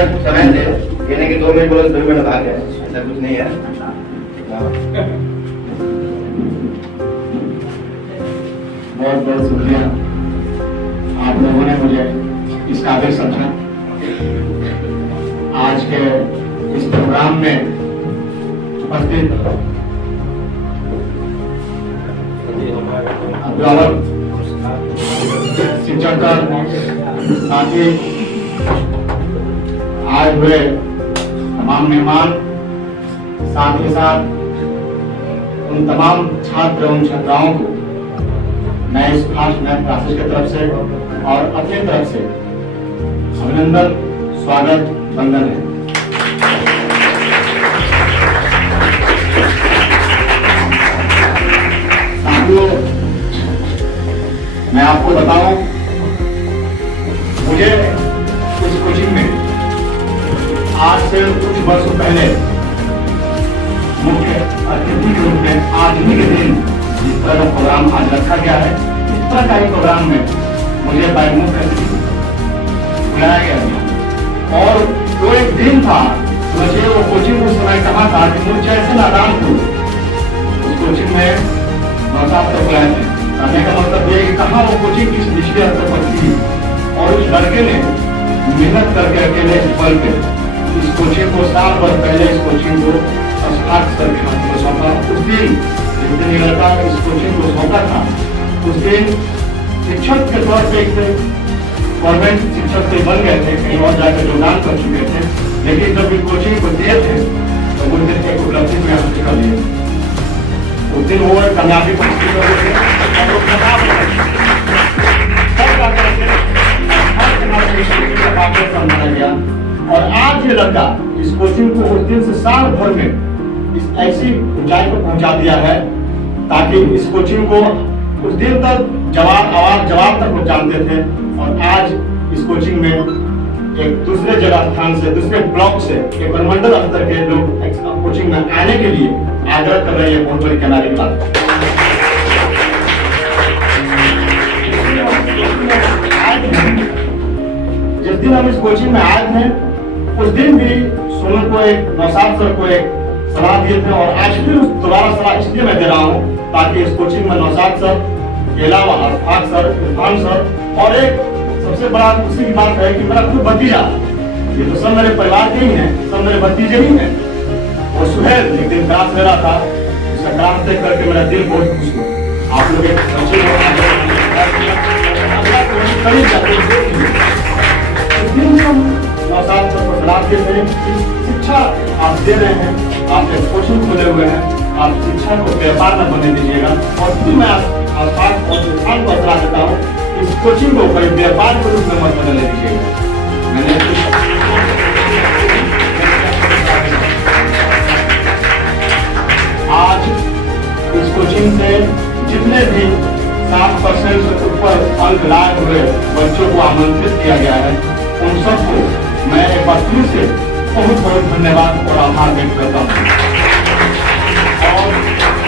Minute समय दे, यानी कि 2 मिनट बोलो 2 मिनट भाग गए, ऐसा कुछ नहीं है। बहुत बहुत शुक्रिया आप लोगों ने मुझे इस काबिल समझा। आज के इस प्रोग्राम में उपस्थित अभिभावक, शिक्षक, साथ ही आए हुए तमाम मेहमान, साथ ही साथ उन तमाम छात्र एवं छात्राओं को मैं इस खास मैथ क्लासेस की तरफ से और अपनी तरफ से अभिनंदन, स्वागत, वंदन है। साथियों, मैं आपको बताऊं, मुझे इस कोचिंग में आज से कुछ वर्षों पहले मुख्य अतिथि के रूप में आज ही के दिन जिस तरह का प्रोग्राम आज रखा गया है, इस तरह का ही प्रोग्राम में मुझे मुख्य अतिथि बुलाया गया था। और वो एक दिन था, मुझे वो कोचिंग उस समय कहा था कि मुझे ऐसे नादान को उस कोचिंग में नौसाद तक बुलाए थे। कहने का मतलब ये कि कहाँ वो कोचिंग किस निचले स्तर पर थी और उस लड़के ने मेहनत करके अकेले इस पल पे इस कोचिंग को साल भर पहले इस कोचिंग को स्टार्ट करके हाथ में सौंपा। उस दिन जिस दिन ये लड़का इस कोचिंग को सौंपा था, उस दिन शिक्षक के तौर पे एक गवर्नमेंट शिक्षक से बन गए थे, कहीं और जाकर योगदान कर चुके थे, लेकिन जब इस कोचिंग को दिए थे तो उस दिन एक उपलब्धि में हासिल कर लिए। उस दिन वो कामयाबी गया और आज ये लड़का इस कोचिंग को उस दिन से साल भर में इस ऐसी ऊंचाई पर पहुंचा दिया है ताकि इस कोचिंग को उस दिन तक जवाब तक वो जानते थे और आज इस कोचिंग में एक दूसरे जगह स्थान से, दूसरे ब्लॉक से एक अनुमंडल स्तर के लोग कोचिंग में आने के लिए आग्रह कर रहे हैं। बहुत बड़ी कहनारी बात। जिस दिन हम इस कोचिंग में आए थे उस दिन भी सोनू को एक नौसाद सर को एक सलाह दिए थे और आज भी दोबारा सलाह इसलिए मैं दे रहा हूँ ताकि इस कोचिंग में नौसाद सर के अलावा अशफाक सर, इरफान सर और एक सबसे बड़ा खुशी की बात है कि मेरा खुद भतीजा, ये तो सब मेरे परिवार के ही हैं, सब मेरे भतीजे ही हैं। और सुहेल एक दिन क्लास ले रहा था, उसका क्लास देख करके मेरा दिल बहुत खुश हुआ। आप लोग एक शिक्षा आप दे रहे हैं, आप एक कोचिंग खोले हुए हैं, आप शिक्षा को व्यापार न बनने दीजिएगा। और फिर मैं अशफाक और इरफान को सलाह देता हूँ, इस कोचिंग को कोई व्यापार के रूप में मत बदलने दीजिएगा। मैंने आज इस कोचिंग से जितने भी 7% से ऊपर अंक लाए हुए बच्चों को आमंत्रित किया गया है, उन सबको मैं एक बार फिर से बहुत बहुत धन्यवाद और आभार व्यक्त करता हूँ। और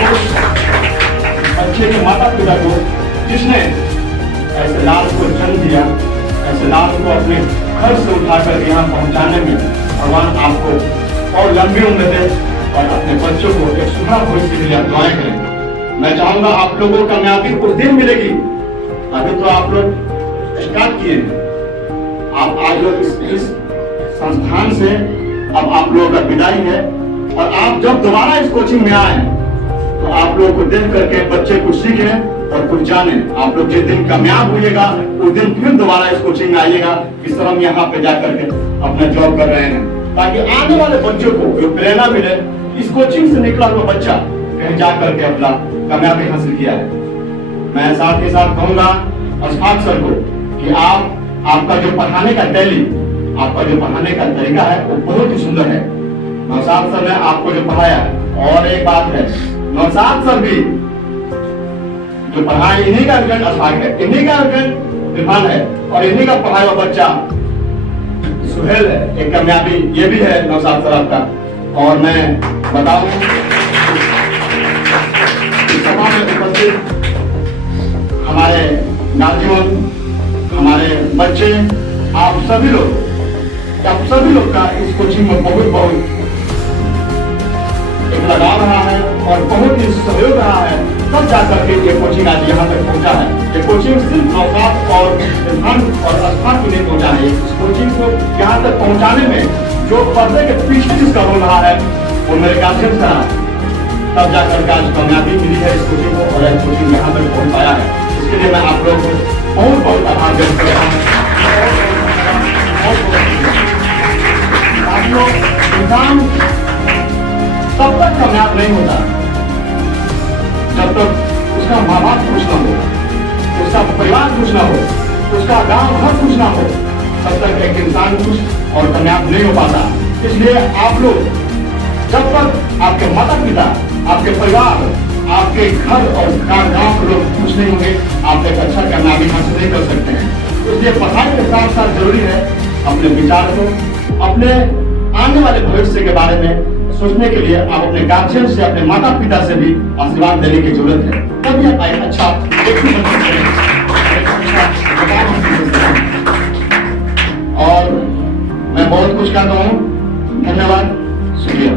उस बच्चे के माता पिता को जिसने ऐसे लाल को जन्म दिया, ऐसे लाल को अपने घर से उठाकर यहाँ पहुँचाने में भगवान आपको और लंबी उम्र दे और अपने बच्चों को एक सुखा भविष्य के लिए दुआएं करें। मैं चाहूंगा आप लोगों को कामयाबी उस दिन मिलेगी। अभी तो आप लोग स्टार्ट किए हैं, आप आज लोग इस संस्थान से अब आप लोगों का विदाई है और आप जब दोबारा इस कोचिंग में आए तो आप लोगों को देख करके बच्चे कुछ सीखें और कुछ जाने। आप लोग जिस दिन कामयाब होइएगा उस दिन फिर दोबारा इस कोचिंग में आइएगा कि सर हम यहाँ पे जाकर के अपना जॉब कर रहे हैं, ताकि आने वाले बच्चों को जो प्रेरणा मिले। इस कोचिंग से निकला हुआ बच्चा कहीं जा करके अपना कामयाबी हासिल किया है। मैं साथ ही साथ कहूंगा अशफाक सर को कि आपका जो पढ़ाने का टैली, आपका जो पढ़ाने का तरीका है वो बहुत ही सुंदर है। नौसाद सर ने आपको जो पढ़ाया, और एक बात है, नौसाद सर भी जो पढ़ाए इन्हीं का रिजल्ट अशफाक है, इन्हीं का रिजल्ट इरफान है और इन्हीं का पढ़ाया हुआ बच्चा सुहेल है। एक कामयाबी ये भी है नौसाद सर आपका। और मैं बताऊं इस सभा में उपस्थित हमारे नौजवान, हमारे बच्चे, आप सभी लोग कि आप सभी लोग का इस कोचिंग में बहुत बहुत एक लगाव रहा है और बहुत ही सहयोग रहा है, तब जाकर के ये कोचिंग आज यहाँ तक पहुँचा है। ये कोचिंग सिर्फ नौसाद और धन और आस्था की नहीं पहुँचा है। इस कोचिंग को यहाँ तक पहुँचाने में जो पर्दे के पीछे जिसका रोल रहा है वो मेरे गार्जियन का रहा है, तब जाकर के आज कामयाबी मिली है इस कोचिंग को और यह कोचिंग यहाँ तक पहुँच पाया है। इसके लिए मैं आप लोगों को बहुत बहुत आभार व्यक्त कर रहा हूँ। आप लोग एग्जाम तब तक कामयाब नहीं होता जब तक उसका माँ बाप खुश ना हो, उसका परिवार खुश ना हो, उसका गांव घर खुश ना हो, तब तक एक इंसान खुश और कामयाब नहीं हो पाता। इसलिए आप लोग जब तक आपके माता पिता, आपके परिवार, आपके घर और गांव के लोग खुश नहीं होंगे, आप एक अच्छा कामयाबी हासिल नहीं कर सकते हैं। इसलिए पढ़ाई के साथ साथ जरूरी है अपने विचार को, अपने आने वाले भविष्य के बारे में सोचने के लिए आप अपने गार्जियन से, अपने माता पिता से भी आशीर्वाद देने की जरूरत है, तभी आप एक अच्छा व्यक्ति बन सकते हैं। और मैं बहुत कुछ कहता हूँ। धन्यवाद, शुक्रिया।